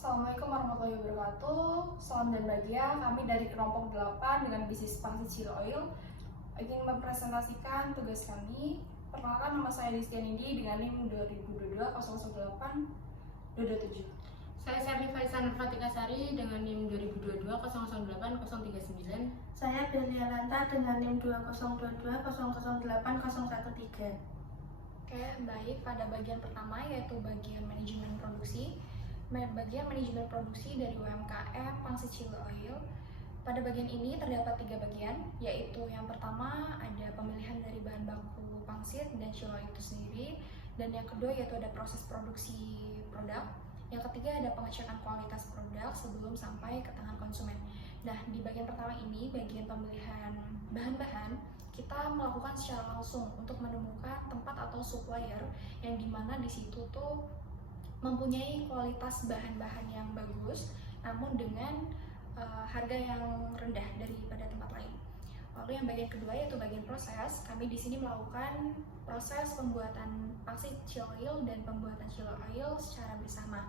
Assalamualaikum warahmatullahi wabarakatuh. Salam dan bahagia. Kami dari kelompok 8 dengan bisnis Pangsit Chili Oil ingin mempresentasikan tugas kami. Perkenalkan, nama saya Rizky Nindi dengan NIM 2022-008-227. Saya Serli Faisal Nurfatika Sari dengan NIM 2022-008-039. Saya Belia Lanta dengan NIM 2022-008-013. Oke, baik. Pada bagian pertama yaitu bagian manajemen produksi. Bagian manajemen produksi dari UMKM Pangsit Chili Oil. Pada bagian ini terdapat 3 bagian, yaitu yang pertama ada pemilihan dari bahan baku pangsit dan chili oil itu sendiri, dan yang kedua yaitu ada proses produksi produk. Yang ketiga ada pengecekan kualitas produk sebelum sampai ke tangan konsumen. Nah, di bagian pertama ini, bagian pemilihan bahan-bahan, kita melakukan secara langsung untuk menemukan tempat atau supplier yang dimana di situ tuh mempunyai kualitas bahan-bahan yang bagus, namun dengan harga yang rendah daripada tempat lain. Lalu yang bagian kedua yaitu bagian proses. Kami di sini melakukan proses pembuatan pangsit chili oil dan pembuatan chili oil secara bersama.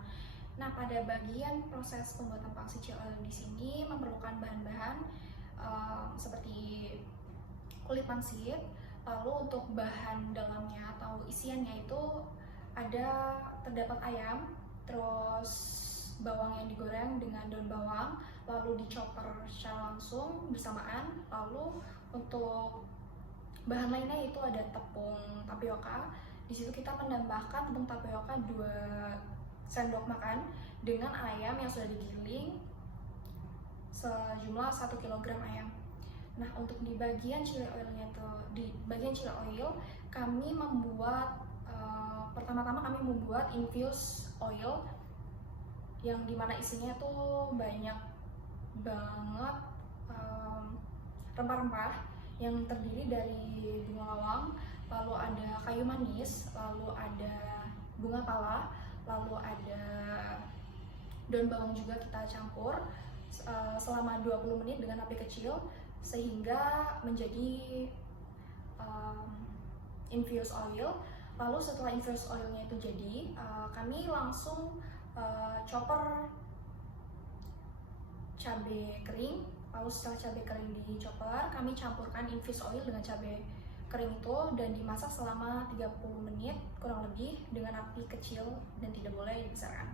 Nah, pada bagian proses pembuatan pangsit chili oil di sini memerlukan bahan-bahan seperti kulit pangsit. Lalu untuk bahan dalamnya atau isiannya itu terdapat ayam, terus bawang yang digoreng dengan daun bawang, lalu dichopper secara langsung bersamaan. Lalu untuk bahan lainnya itu ada tepung tapioka. Di situ kita menambahkan tepung tapioka 2 sendok makan dengan ayam yang sudah digiling sejumlah 1 kg ayam. Nah, untuk di bagian chili oilnya di bagian chili oil kami membuat pertama-tama kami membuat infused oil yang dimana isinya tuh banyak banget rempah-rempah yang terdiri dari bunga lawang, lalu ada kayu manis, lalu ada bunga pala, lalu ada daun bawang juga kita campur selama 20 menit dengan api kecil sehingga menjadi infused oil. Lalu setelah infused oilnya itu jadi, kami langsung chopper cabai kering. Lalu setelah cabai kering dichopper, kami campurkan infused oil dengan cabai kering itu dan dimasak selama 30 menit kurang lebih dengan api kecil dan tidak boleh dibesarkan.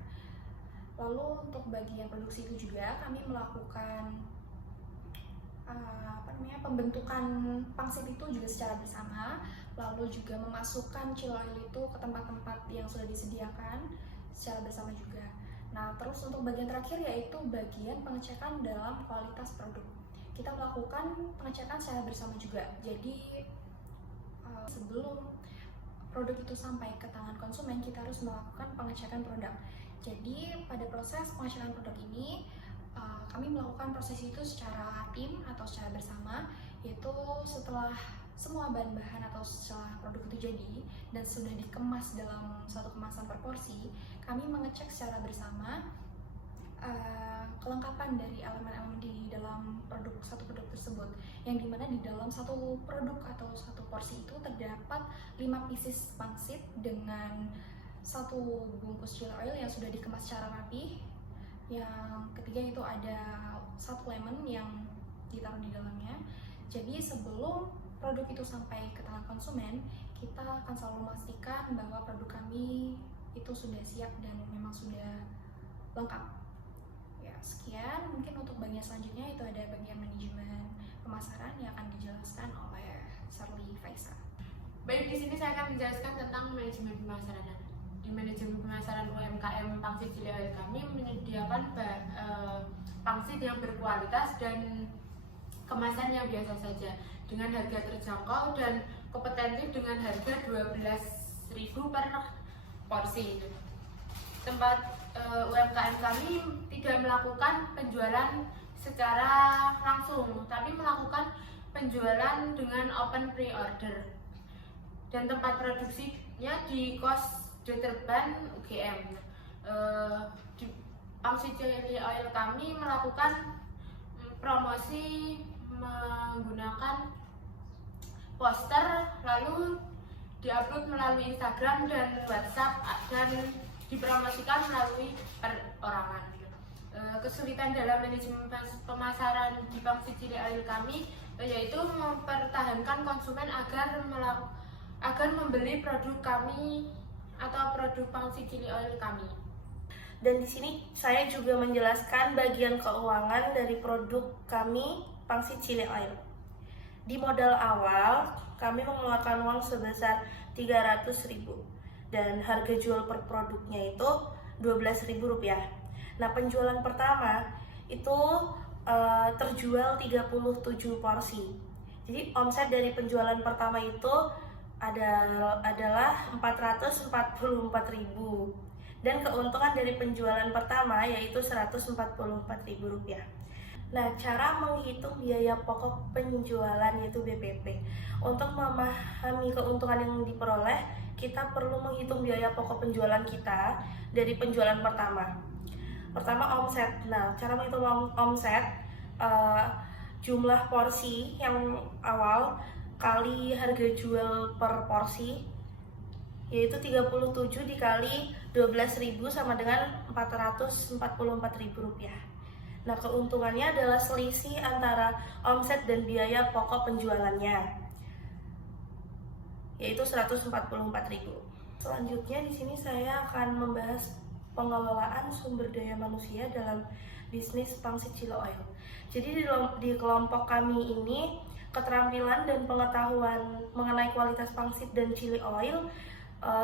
Lalu untuk bagian produksi itu juga kami melakukan pembentukan pangsit itu juga secara bersama, lalu juga memasukkan chili oil itu ke tempat-tempat yang sudah disediakan secara bersama juga. Nah, terus untuk bagian terakhir yaitu bagian pengecekan dalam kualitas produk. Kita melakukan pengecekan secara bersama juga. Jadi sebelum produk itu sampai ke tangan konsumen, kita harus melakukan pengecekan produk. Jadi pada proses pengecekan produk ini kami melakukan proses itu secara tim atau secara bersama, yaitu setelah semua bahan-bahan atau setelah produk itu jadi dan sudah dikemas dalam satu kemasan per porsi, kami mengecek secara bersama kelengkapan dari elemen-elemen di dalam satu produk tersebut, yang dimana di dalam satu produk atau satu porsi itu terdapat 5 pieces pangsit dengan 1 bungkus chili oil yang sudah dikemas secara rapi. Yang ketiga itu ada 1 lemon yang ditaruh di dalamnya. Jadi sebelum produk itu sampai ke tangan konsumen, kita akan selalu memastikan bahwa produk kami itu sudah siap dan memang sudah lengkap. Ya, sekian. Mungkin untuk bagian selanjutnya itu ada bagian manajemen pemasaran yang akan dijelaskan oleh Serli Faisal. Baik, di sini saya akan menjelaskan tentang manajemen pemasaran. Di manajemen pemasaran UMKM Pangsit Chili Oil kami menyediakan pangsit yang berkualitas dan kemasan yang biasa saja dengan harga terjangkau dan kompetitif dengan harga 12.000 per porsi. Tempat UMKM kami tidak melakukan penjualan secara langsung, tapi melakukan penjualan dengan open pre-order. Dan tempat produksinya di Kos Terban UGM. Di Pangsit Chili Oil kami melakukan promosi menggunakan poster, lalu diupload melalui Instagram dan WhatsApp dan dipromosikan melalui perorangan. Kesulitan dalam manajemen pemasaran di Pangsit Chili Oil kami yaitu mempertahankan konsumen agar membeli produk kami atau produk Pangsit Chili Oil kami. Dan di sini saya juga menjelaskan bagian keuangan dari produk kami Pangsit Chili Oil. Di modal awal kami mengeluarkan uang sebesar 300.000 dan harga jual per produknya itu Rp12.000. Nah, penjualan pertama itu terjual 37 porsi. Jadi omset dari penjualan pertama itu adalah 444.000 dan keuntungan dari penjualan pertama yaitu Rp144.000. Nah, cara menghitung biaya pokok penjualan yaitu BPP. Untuk memahami keuntungan yang diperoleh, kita perlu menghitung biaya pokok penjualan kita dari penjualan pertama. Pertama, omset. Nah, cara menghitung omset, jumlah porsi yang awal kali harga jual per porsi yaitu 37 dikali 12.000 sama dengan Rp444.000. Nah, keuntungannya adalah selisih antara omset dan biaya pokok penjualannya yaitu Rp144.000. Selanjutnya di sini saya akan membahas pengelolaan sumber daya manusia dalam bisnis Pangsit Chili Oil. Jadi di kelompok kami ini keterampilan dan pengetahuan mengenai kualitas pangsit dan chili oil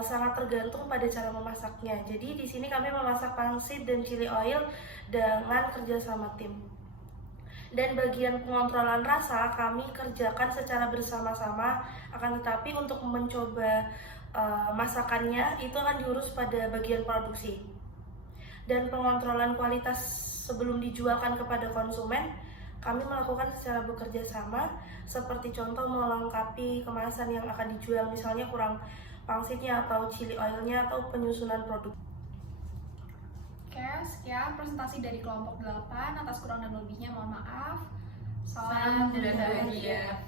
sangat tergantung pada cara memasaknya. Jadi di sini kami memasak pangsit dan chili oil dengan kerjasama tim. Dan bagian pengontrolan rasa kami kerjakan secara bersama-sama. Akan tetapi untuk mencoba masakannya itu akan diurus pada bagian produksi. Dan pengontrolan kualitas sebelum dijualkan kepada konsumen kami melakukan secara bekerja sama, seperti contoh melengkapi kemasan yang akan dijual, misalnya kurang pangsitnya atau chili oilnya atau penyusunan produk. Oke, sekian presentasi dari kelompok 8. Atas kurang dan lebihnya mohon maaf. Salam bahagia.